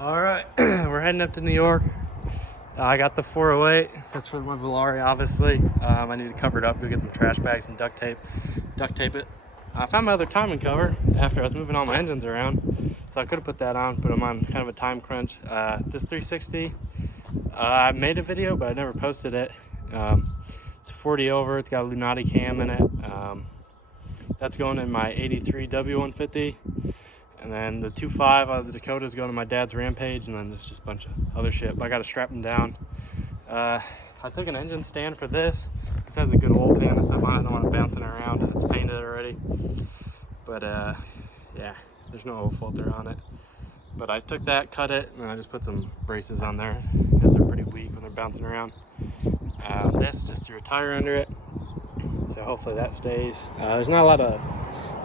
All right, we're heading up to New York. I got the 408. That's for my Volari, obviously. I need to cover it up, go get some trash bags and duct tape it. I found my other timing cover after I was moving all my engines around, so I could have put that on, but I'm on kind of a time crunch. This 360, I made a video, but I never posted it. It's 40 over. It's got a Lunati cam in it. That's going in my 83 W150. And then the 2.5 out of the Dakota is going to my dad's Rampage, and then there's just a bunch of other shit. But I got to strap them down. I took an engine stand for this. This has a good oil pan and stuff on it. I don't want it bouncing around, and it's painted already. But yeah, there's no oil filter on it. But I took that, cut it, and I just put some braces on there because they're pretty weak when they're bouncing around. This just threw a tire under it, so hopefully that stays. There's not a lot of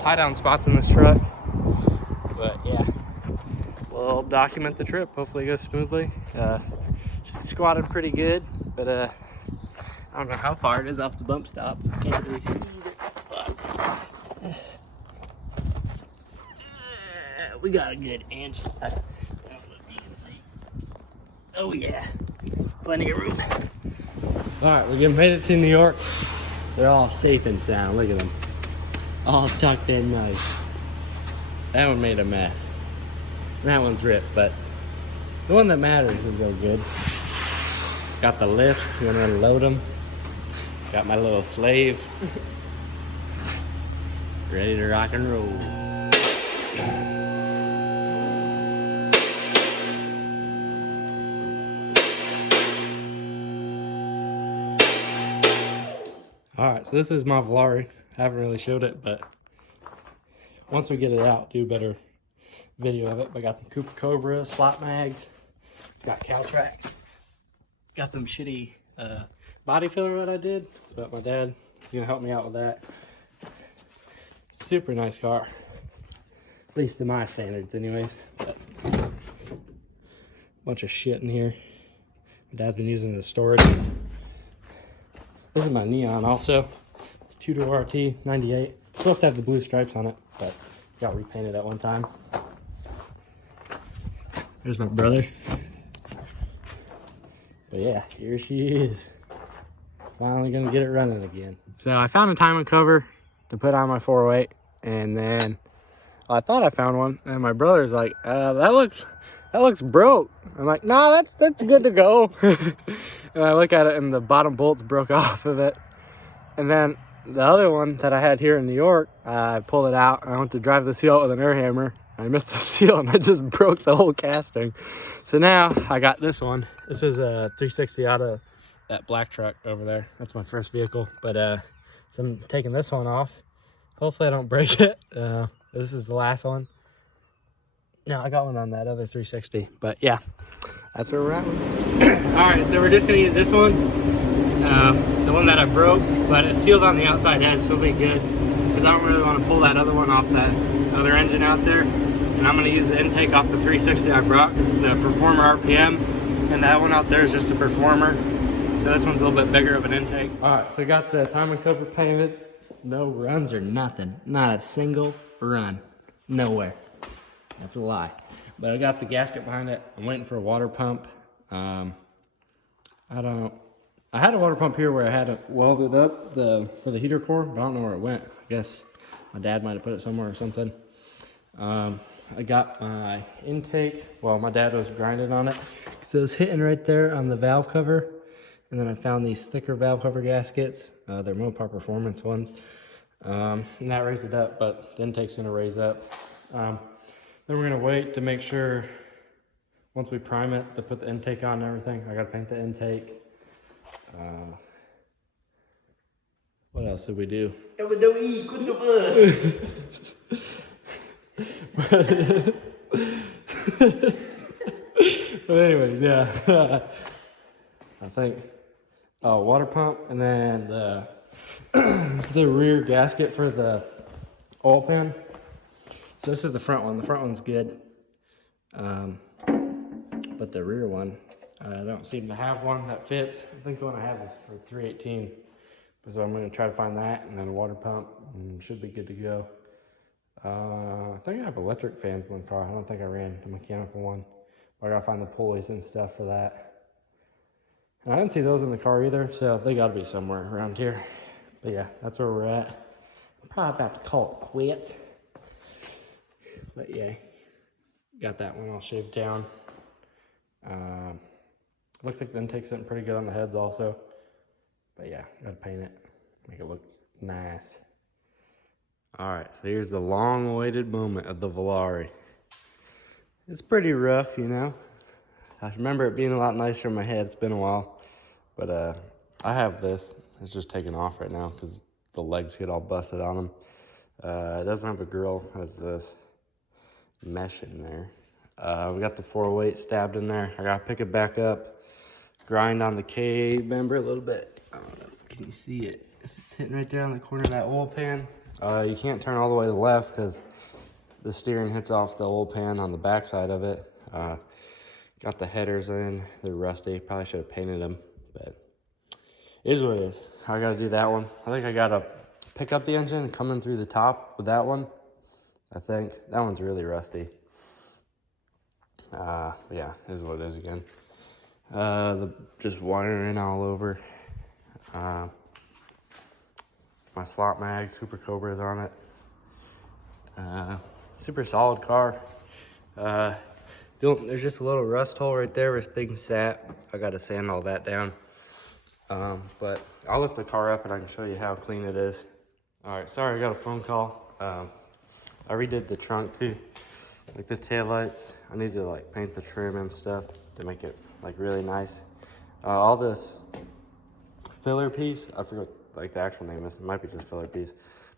tie down spots in this truck. But yeah, we'll document the trip. Hopefully it goes smoothly. Just squatted pretty good, but I don't know how far it is off the bump stops. I can't really see it. We got a good inch. I don't know if you can see. Oh yeah, plenty of room. All right, we made it to New York. They're all safe and sound. Look at them, all tucked in nice. That one made a mess. That one's ripped, but the one that matters is all good. Got the lift, you want to unload them. Got my little slave. Ready to rock and roll. All right, so this is my Volari. I haven't really showed it, but once we get it out, do a better video of it. But I got some Cooper Cobras, slot mags, got cow tracks, got some shitty body filler that I did, but my dad is gonna help me out with that. Super nice car, at least to my standards anyways. But bunch of shit in here. My dad's been using it as storage. This is my Neon also. It's 2-door RT 98. Supposed to have the blue stripes on it, but got repainted at one time. There's my brother. But yeah, here she is. Finally gonna get it running again. So I found a timing cover to put on my 408, and then I thought I found one, and my brother's like, that looks broke. I'm like, nah, that's good to go. And I look at it, and the bottom bolts broke off of it. And then the other one that I had here in New York, I pulled it out. I went to drive the seal with an air hammer. I missed the seal, and I just broke the whole casting. So now I got this one. This is a 360 out of that black truck over there. That's my first vehicle. But so I'm taking this one off. Hopefully I don't break it. This is the last one. No, I got one on that other 360. But yeah, that's where we're at with this. All right, so we're just gonna use this one. The one that I broke, but it seals on the outside edge, so it'll be good. Because I don't really want to pull that other one off that other engine out there. And I'm gonna use the intake off the 360 I brought. It's a Performer RPM, and that one out there is just a Performer. So this one's a little bit bigger of an intake. All right, so I got the timing cover painted. No runs or nothing. Not a single run. Nowhere. That's a lie. But I got the gasket behind it. I'm waiting for a water pump. I had a water pump here where I had it welded up for the heater core, but I don't know where it went. I guess my dad might have put it somewhere or something. I got my intake. Well, my dad was grinding on it. So it was hitting right there on the valve cover. And then I found these thicker valve cover gaskets. They're Mopar Performance ones. And that raised it up, but the intake's gonna raise up. Then we're gonna wait to make sure, once we prime it, to put the intake on and everything. I gotta paint the intake. What else did we do? But anyways, yeah. I think water pump, and then the rear gasket for the oil pan. So this is the front one. The front one's good, but the rear one, I don't seem to have one that fits. I think the one I have is for 318. So I'm going to try to find that, and then a water pump, and should be good to go. I think I have electric fans in the car. I don't think I ran a mechanical one. I gotta find the pulleys and stuff for that. And I didn't see those in the car either, so they gotta be somewhere around here. But yeah, that's where we're at. I'm probably about to call it quits. But yeah, got that one all shaved down. Looks like the intake's sitting pretty good on the heads also. But yeah, gotta paint it, make it look nice. All right, so here's the long-awaited moment of the Volari. It's pretty rough, you know. I remember it being a lot nicer in my head. It's been a while. But I have this. It's just taking off right now because the legs get all busted on them. It doesn't have a grill. It has this mesh in there. We got the 408 stabbed in there. I gotta pick it back up, grind on the K member a little bit. I don't know, can you see it? If it's hitting right there on the corner of that oil pan. You can't turn all the way to the left because the steering hits off the oil pan on the back side of it. Got the headers in, they're rusty. Probably should have painted them, but it is what it is. I gotta do that one. I think I gotta pick up the engine and come in through the top with that one. I think that one's really rusty. Yeah, it is what it is again. Just wiring all over. My slot mag, Super Cobra's on it. Super solid car. There's just a little rust hole right there where things sat. I gotta sand all that down. But I'll lift the car up and I can show you how clean it is. All right, sorry, I got a phone call. I redid the trunk too, like the taillights. I need to like paint the trim and stuff to make it like really nice. All this filler piece, I forget what like the actual name is. It might be just filler piece,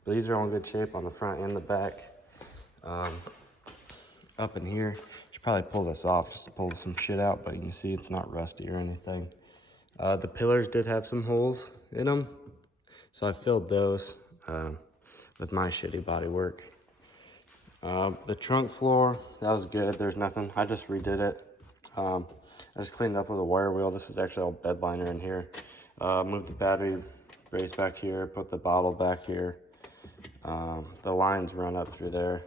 but these are all in good shape on the front and the back. Up in here, should probably pull this off just to pull some shit out, but you can see it's not rusty or anything. The pillars did have some holes in them, so I filled those with my shitty body work. The trunk floor, that was good. There's nothing. I just redid it. I just cleaned it up with a wire wheel. This is actually all bed liner in here. Moved the battery brace back here, put the bottle back here. The lines run up through there.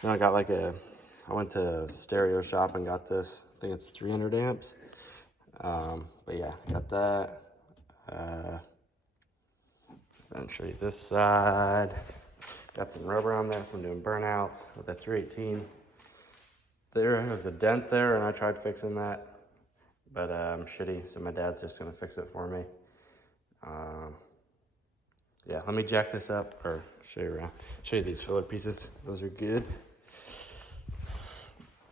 Then I got I went to Stereo Shop and got this. I think it's 300 amps. But yeah, got that. Then show you this side. Got some rubber on there from doing burnouts with that 318. There was a dent there and I tried fixing that, but I'm shitty, so my dad's just gonna fix it for me. Yeah, let me jack this up or show you around. Show you these filler pieces. Those are good.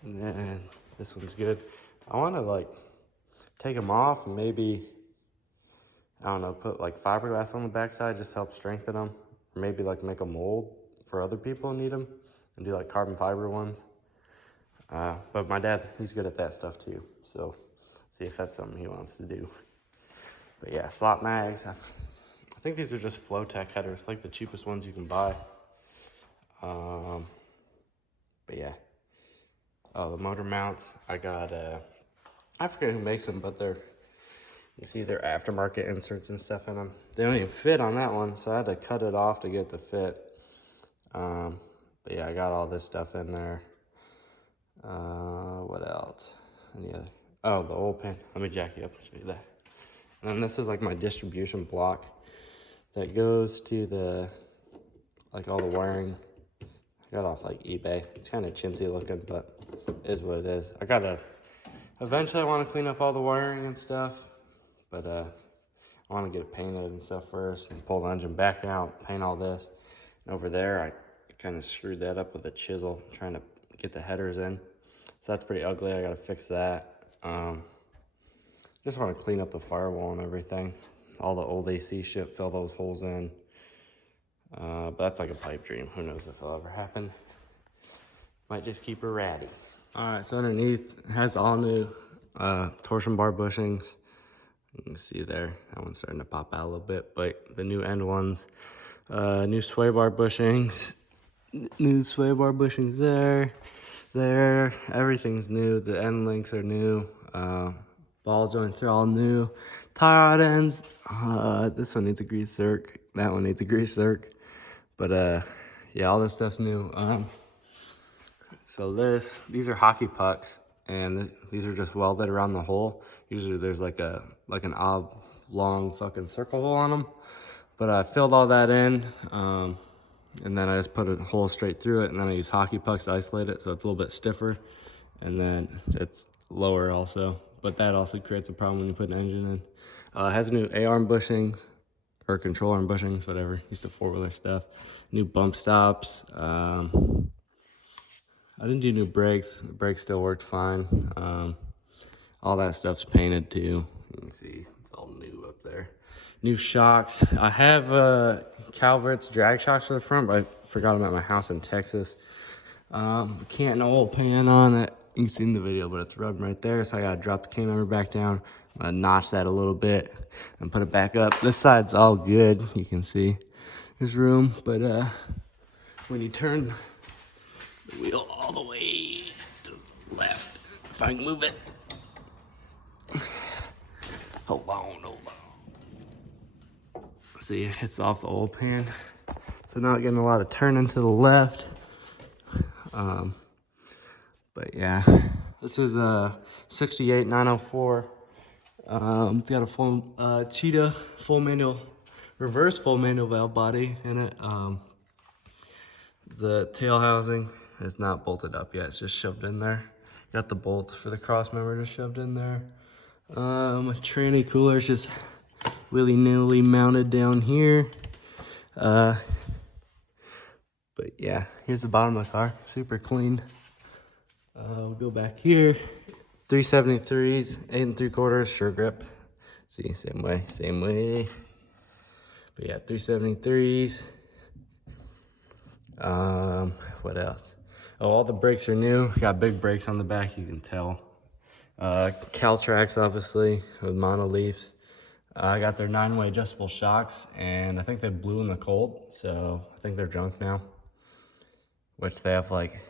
And then this one's good. I wanna like take them off and maybe, I don't know, put like fiberglass on the backside, just help strengthen them. Or maybe like make a mold for other people who need them and do like carbon fiber ones. But my dad, he's good at that stuff too. So see if that's something he wants to do. But yeah, slot mags. I think these are just Flowtech headers, like the cheapest ones you can buy. But yeah. Oh, the motor mounts. I got, I forget who makes them, but you see they're aftermarket inserts and stuff in them. They don't even fit on that one, so I had to cut it off to get it to fit. But yeah, I got all this stuff in there. What else? Oh, the oil pan. Let me jack you up and show you that. And then this is like my distribution block that goes to like all the wiring. I got off like eBay. It's kind of chintzy looking, but it is what it is. Eventually I want to clean up all the wiring and stuff, but I want to get it painted and stuff first and pull the engine back out, paint all this. And over there, I kind of screwed that up with a chisel, trying to get the headers in. So that's pretty ugly. I got to fix that. Just want to clean up the firewall and everything. All the old AC shit, fill those holes in. But that's like a pipe dream. Who knows if it'll ever happen. Might just keep her ratty. All right, so underneath it has all new torsion bar bushings. You can see there, that one's starting to pop out a little bit, but the new end ones, new sway bar bushings, there, everything's new. The end links are new. Ball joints are all new. Tie rod ends, this one needs a grease zerk. That one needs a grease zerk. But yeah, all this stuff's new. So these are hockey pucks. and these are just welded around the hole. Usually there's like an oblong fucking circle hole on them, but I filled all that in, and then I just put a hole straight through it, and then I use hockey pucks to isolate it so it's a little bit stiffer, and then it's lower also, but that also creates a problem when you put an engine in. It has new A-arm bushings, or control arm bushings, whatever. Used to four-wheeler stuff. New bump stops. I didn't do new brakes. The brakes still worked fine. All that stuff's painted too. You can see it's all new up there. New shocks. I have Calvert's drag shocks for the front, but I forgot them at my house in Texas. Can't oil pan on it. You can see in the video, but it's rubbing right there, so I gotta drop the K member back down, notch that a little bit, and put it back up. This side's all good, you can see. There's room, but when you turn the wheel all the way to the left, if I can move it. Hold on. See, it's off the oil pan, so not getting a lot of turning to the left. But yeah, this is a 68 904. It's got a full Cheetah reverse full manual valve body in it. The tail housing is not bolted up yet, it's just shoved in there. Got the bolts for the cross member just shoved in there. A tranny cooler is just willy-nilly mounted down here. But yeah, here's the bottom of the car, super clean. We'll go back here. 373s, 8 3/4 sure grip. See, same way. But yeah, 373s. What else? Oh, all the brakes are new. Got big brakes on the back, you can tell. Caltrax, obviously, with monoleafs. I got their 9-way adjustable shocks, and I think they blew in the cold, so I think they're junk now. Which they have like,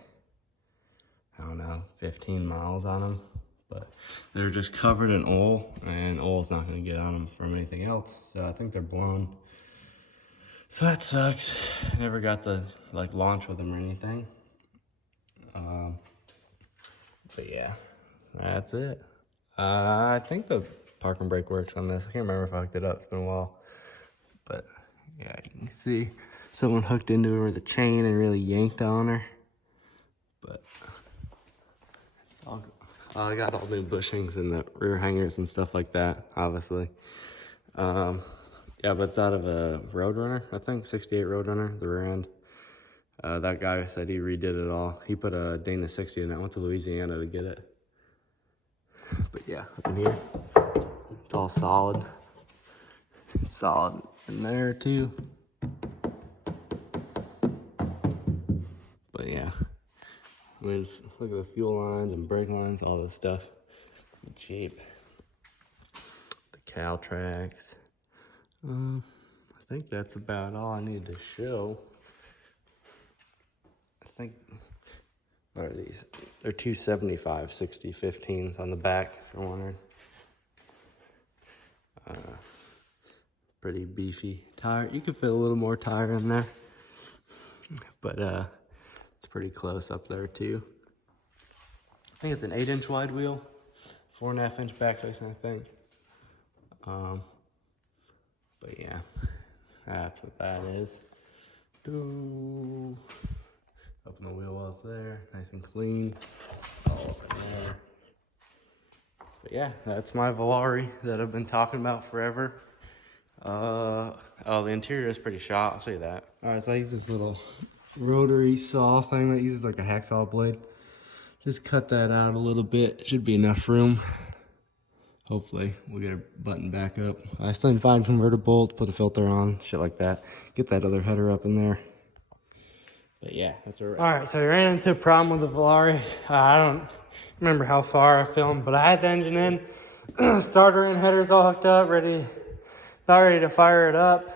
I don't know, 15 miles on them. But they're just covered in oil, and oil's not gonna get on them from anything else. So I think they're blown. So that sucks. I never got to like launch with them or anything. But yeah, that's it. I think the parking brake works on this. I can't remember if I hooked it up, it's been a while. But yeah, you can see someone hooked into her with a chain and really yanked on her. But it's all good. I got all new bushings in the rear hangers and stuff like that, obviously. Yeah, but it's out of a Roadrunner, I think, 68 Roadrunner, the rear end. That guy said he redid it all. He put a Dana 60 in it. I went to Louisiana to get it. But yeah, up in here, it's all solid. It's solid in there too. But yeah. I mean, look at the fuel lines and brake lines, all this stuff. Cheap. The Caltrax. I think that's about all I need to show. I think, what are these? They're 275 60 15s on the back, if you're wondering. Pretty beefy tire. You could fit a little more tire in there, but it's pretty close up there too. I think it's an 8-inch wide wheel, 4.5-inch back facing, I think. But yeah, that's what that is. Open the wheel wells there, nice and clean, all up in there. But yeah, that's my Volari that I've been talking about forever. Oh, the interior is pretty shot, I'll show you that. All right, so I use this little rotary saw thing that uses like a hacksaw blade. Just cut that out a little bit, should be enough room. Hopefully, we'll get a button back up. I still need to find converter bolt, put the filter on, shit like that. Get that other header up in there. But yeah, that's all right. All right, so I ran into a problem with the Volari. I don't remember how far I filmed, but I had the engine in, starter and headers all hooked up, ready to fire it up.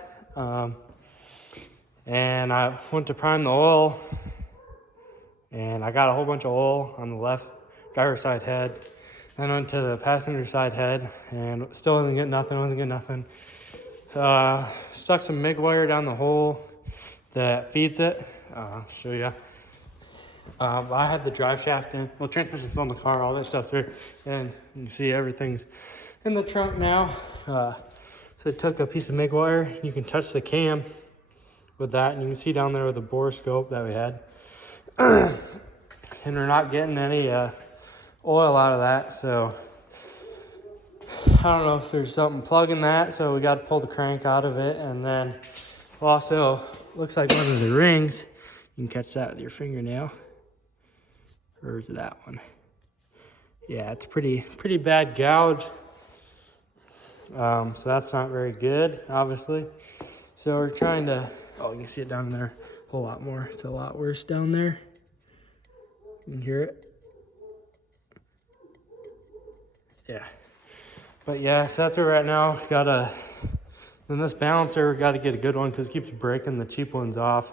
And I went to prime the oil, and I got a whole bunch of oil on the left driver's side head. Then went to the passenger side head, and still wasn't getting nothing. Stuck some MIG wire down the hole that feeds it. I'll show you. I had the drive shaft in. Well, transmission's on the car, all that stuff's there. And you can see everything's in the trunk now. So I took a piece of MIG wire. You can touch the cam with that. And you can see down there with the bore scope that we had. And we're not getting any oil out of that. So I don't know if there's something plugging that. So we got to pull the crank out of it. And then also, looks like one of the rings. You can catch that with your fingernail. Or is it that one? Yeah, it's pretty bad gouge. So that's not very good, obviously. So we're trying to, oh, you can see it down there a whole lot more. It's a lot worse down there. You can hear it. Yeah. But yeah, so that's where we're at now. Then this balancer, we got to get a good one because it keeps breaking the cheap ones off.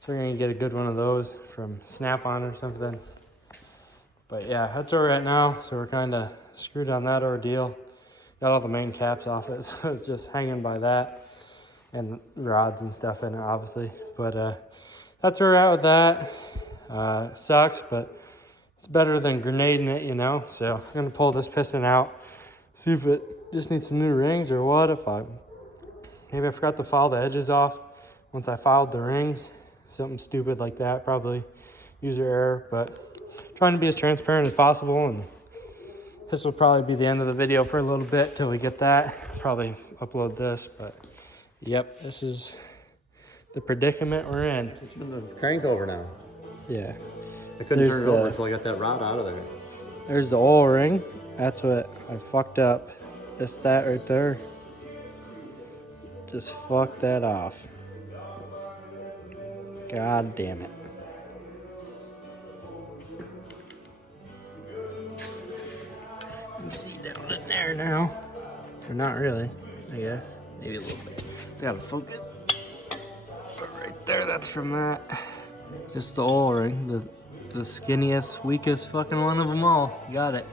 So we're going to get a good one of those from Snap-on or something. But yeah, that's where we're at now. So we're kind of screwed on that ordeal. Got all the main caps off it, so it's just hanging by that. And rods and stuff in it, obviously. But that's where we're at with that. Sucks, but it's better than grenading it, you know. So I'm going to pull this piston out. See if it just needs some new rings or what. Maybe I forgot to file the edges off. Once I filed the rings, something stupid like that, probably user error. But trying to be as transparent as possible, and this will probably be the end of the video for a little bit till we get that. Probably upload this, but yep, this is the predicament we're in. Turn the crank over now. Yeah. I couldn't turn it over until I got that rod out of there. There's the oil ring. That's what I fucked up. Just that right there. Just fucked that off. God damn it. You can see down in there now. Or not really, I guess. Maybe a little bit. It's gotta focus. But right there, that's from that. Just the oil ring. The skinniest, weakest fucking one of them all. Got it.